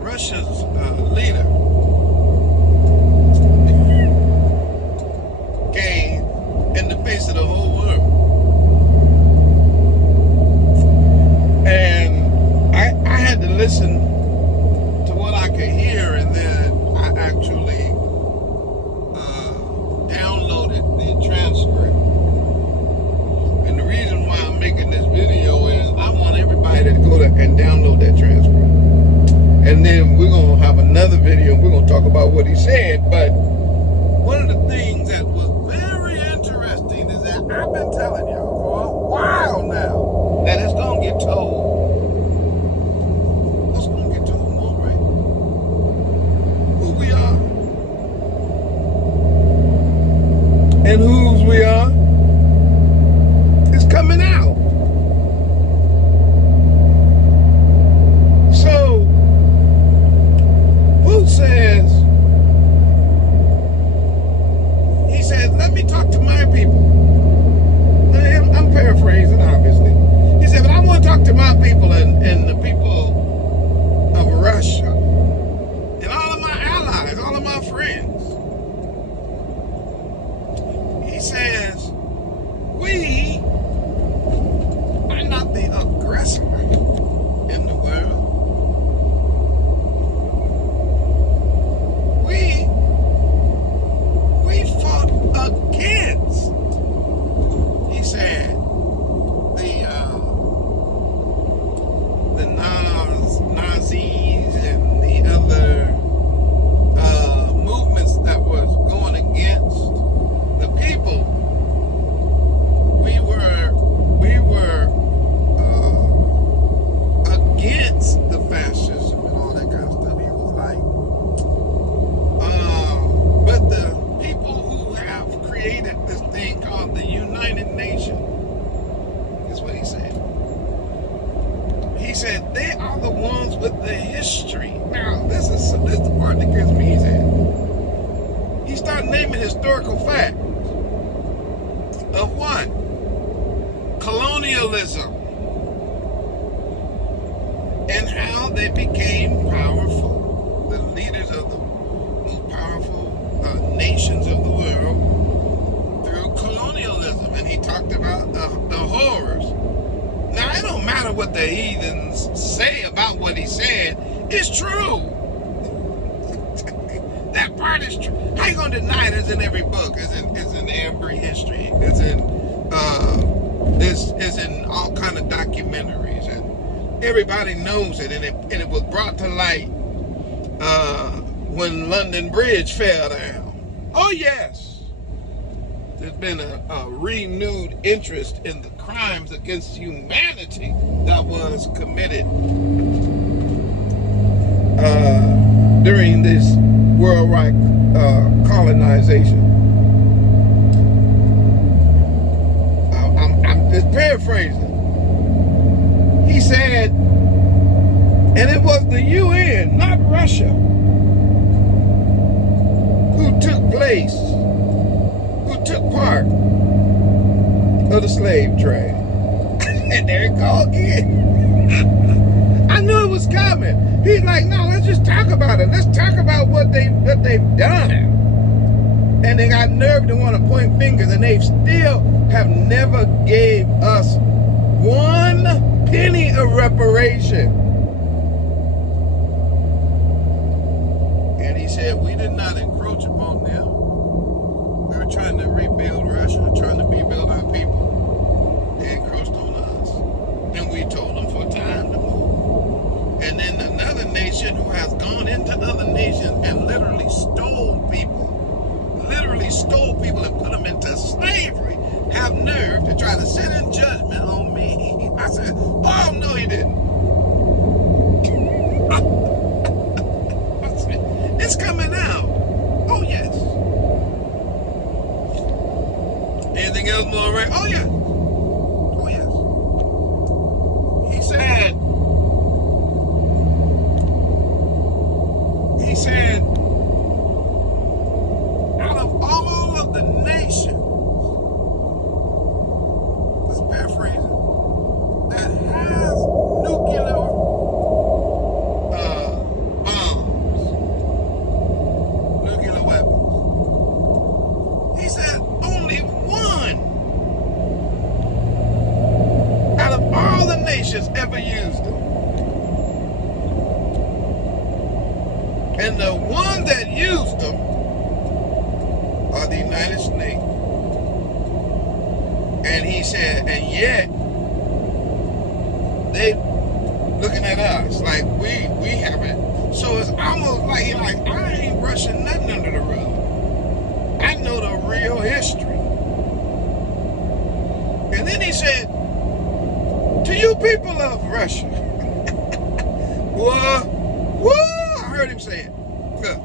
Russia's leader gave in the face of the whole world. And I had to listen to what I could hear, and then I actually downloaded the transcript. And the reason why I'm making this video is I want everybody to go there and download that transcript. And then we're going to have another video and we're going to talk about what he said. But one of the things that was very interesting is that I've been telling y'all for a while now that it's going to get told. It's going to get told more, right? Who we are and whose we are is coming out. So he says, let me talk to my people. I'm paraphrasing, obviously. He said, but I want to talk to my people and the people of Russia and all of my allies, all of my friends. He says, we are not the aggressor in the world. We fought against, he said, the Nazis and the other movements that was going against the people. We were against the fascism and all that kind of stuff. He was like, but the people who have created this thing called the United Nations, is what he said. He said they are the ones with the history. Now, this is the part that gets me. He said he started naming historical facts of what? Colonialism and how they became powerful. The leaders of the most powerful nations of the world through colonialism, and he talked about the horrors. Now, it don't matter what the heathens say about what he said. It's true. That part is true. How you gonna deny it? It's in every book. It's in every history. It's in all kind of documentaries, and everybody knows it. And it was brought to light when London Bridge fell down. Oh yes, there's been a renewed interest in the crimes against humanity that was committed during this worldwide colonization. I'm just paraphrasing. He said, and it was the UN, not Russia, who took part of the slave trade. And there it goes again. I knew it was coming. He's like, no, let's just talk about it. Let's talk about what they've done. And they got nerve to want to point fingers, and they still have never gave us one penny of reparation. And he said, we did not encroach upon them. We were trying to rebuild Russia, trying to rebuild our people. They encroached on us. And we told them for time to move. And then another nation who has gone into other nations and literally stole people and put them into slavery, have nerve to try to sit in judgment on me. I said, oh, no, he didn't. I said, it's coming out. Oh, yes. Anything else more right? Oh, yeah. Oh, yes. He said, out of all of the nations, let's paraphrase it, that has And he said, and yet they looking at us like we haven't. So it's almost like I ain't brushing nothing under the rug. I know the real history. And then he said, to you people of Russia, whoa, I heard him say it. Look,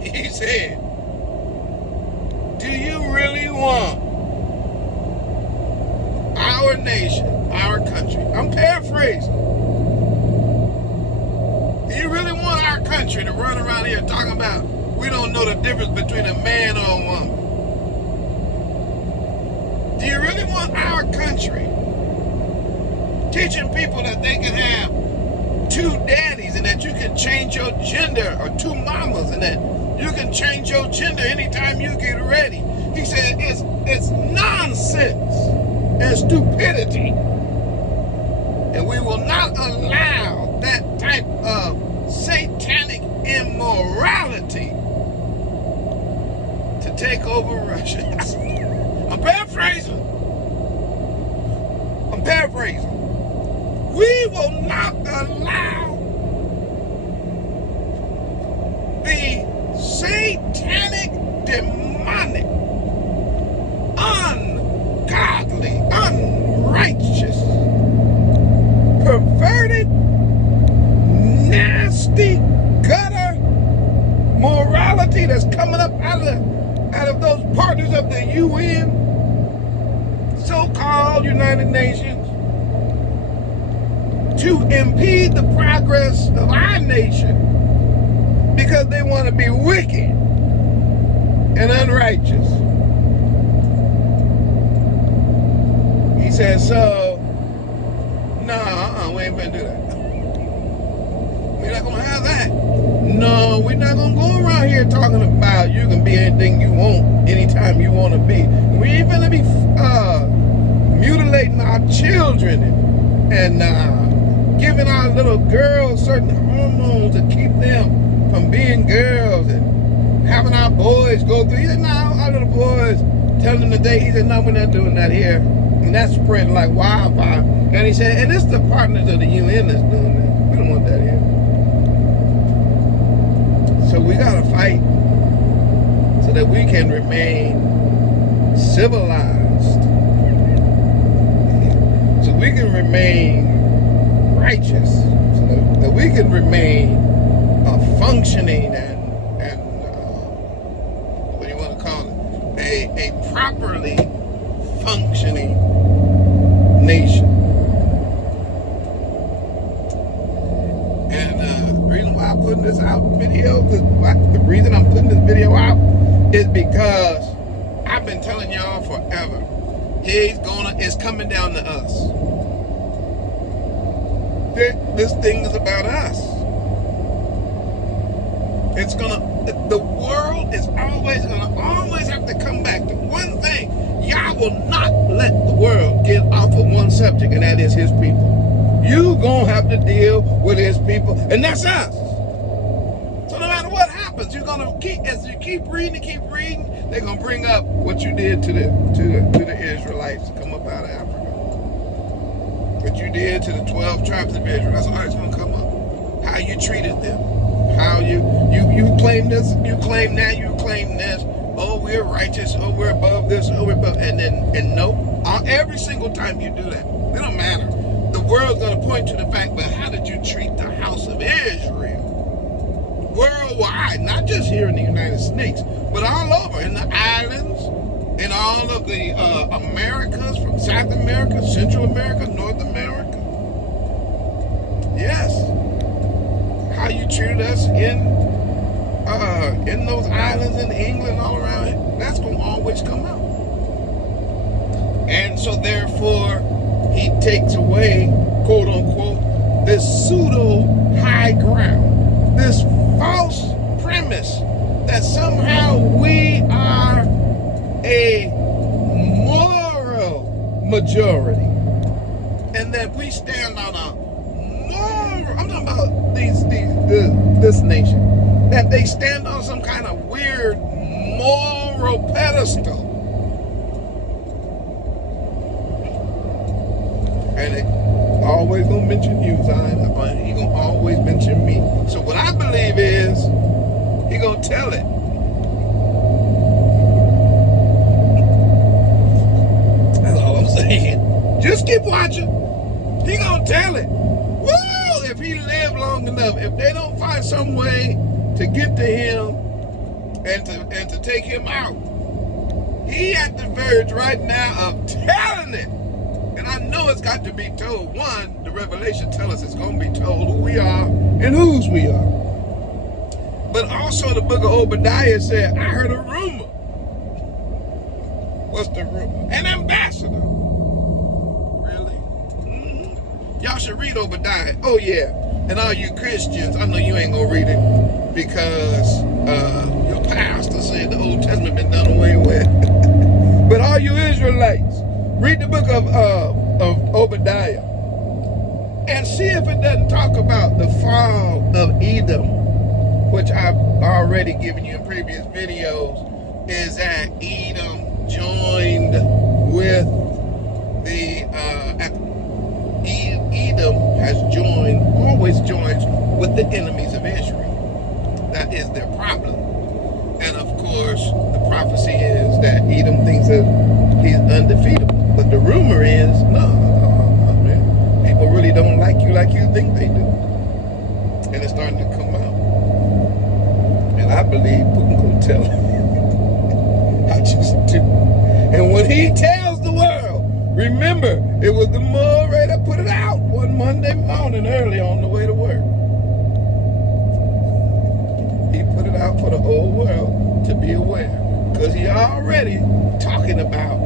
he said, do you really want our nation, our country? I'm paraphrasing. Do you really want our country to run around here talking about we don't know the difference between a man or a woman? Do you really want our country teaching people that they can have two daddies and that you can change your gender, or two mamas, and that you can change your gender anytime you get ready? He said it's nonsense and stupidity, and we will not allow that type of satanic immorality to take over Russia. I'm paraphrasing. We will not allow the satanic, demonic, ungodly, unrighteous, perverted, nasty, gutter morality that's coming up out of those partners of the UN, so-called United Nations, to impede the progress of our nation because they want to be wicked and unrighteous. He said, so, no, we ain't gonna do that. We're not gonna have that. No, we're not gonna go around here talking about you can be anything you want, anytime you want to be. We ain't gonna be mutilating our children and giving our little girls certain hormones to keep them from being girls, and having our boys go through. He said, no, our little boys, telling them today, he said, no, we're not doing that here. And that's spreading like wildfire. And he said, and it's the partners of the UN that's doing that. We don't want that here. So we gotta fight so that we can remain civilized. So we can remain righteous, so that we can remain functioning and what do you want to call it? A properly functioning nation. And the reason why I'm putting this video out is because I've been telling y'all forever, it's coming down to us. This thing is about us. The world is always have to come back to one thing. Y'all will not let the world get off of one subject, and that is his people. You gonna have to deal with his people, and that's us. So no matter what happens, you're gonna as you keep reading, they're gonna bring up what you did to the Israelites to come up out of Africa. What you did to the 12 tribes of Israel, that's always gonna come up. How you treated them. How you claim this, you claim that, you claim this. Oh, we're righteous. Oh, we're above this. Oh, we're above. And no, every single time you do that, it don't matter. The world's going to point to the fact, but how did you treat the house of Israel? Worldwide, not just here in the United States, but all over, in the islands, in all of the Americas, from South America, Central America, North America. Yes. How you treated us in those islands in England, all around it, that's going to always come out. And so therefore, he takes away, quote unquote, this pseudo high ground, this false premise that somehow we are a moral majority, and that we stand on a moral, I'm talking about this nation, that they stand on some kind of weird moral pedestal. And it always gonna mention you, Zion. He gonna always mention me. So what I believe is he gonna tell it. That's all I'm saying. Just keep watching. He gonna tell it. Woo! If he live long enough, if they don't find some way to get to him and to take him out, he at the verge right now of telling it. And I know it's got to be told. One, the revelation tells us it's going to be told who we are and whose we are. But also the book of Obadiah said, I heard a rumor. What's the rumor? An ambassador. Really? Mm-hmm. Y'all should read Obadiah. Oh yeah. And all you Christians, I know you ain't going to read it because your pastor said the Old Testament been done away with. But all you Israelites, read the book of Obadiah and see if it doesn't talk about the fall of Edom, which I've already given you in previous videos, is that Edom joined with the, Edom has always joins with the enemies of Israel. That is their problem. And of course, the prophecy is that Edom thinks that he's undefeatable. But the rumor is, no, man. People really don't like you think they do. And it's starting to come out. And I believe Putin gonna tell him. I just do. And when he tells the world, remember, it was the Rumour that put it out one Monday morning early on the way to work. He put it out for the whole world to be aware. Because he already talking about,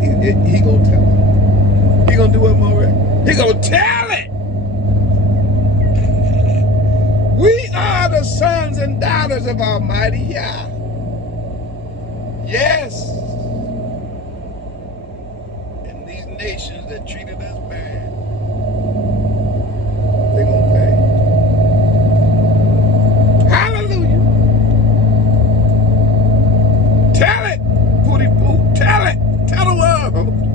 he gonna tell it. He gonna do what, Rumour? He gonna tell it. We are the sons and daughters of Almighty Yah. Yes. And these nations that treated us bad, they gonna pay. Hallelujah. Tell it, Pooty Poo. Tell it. Tell the world.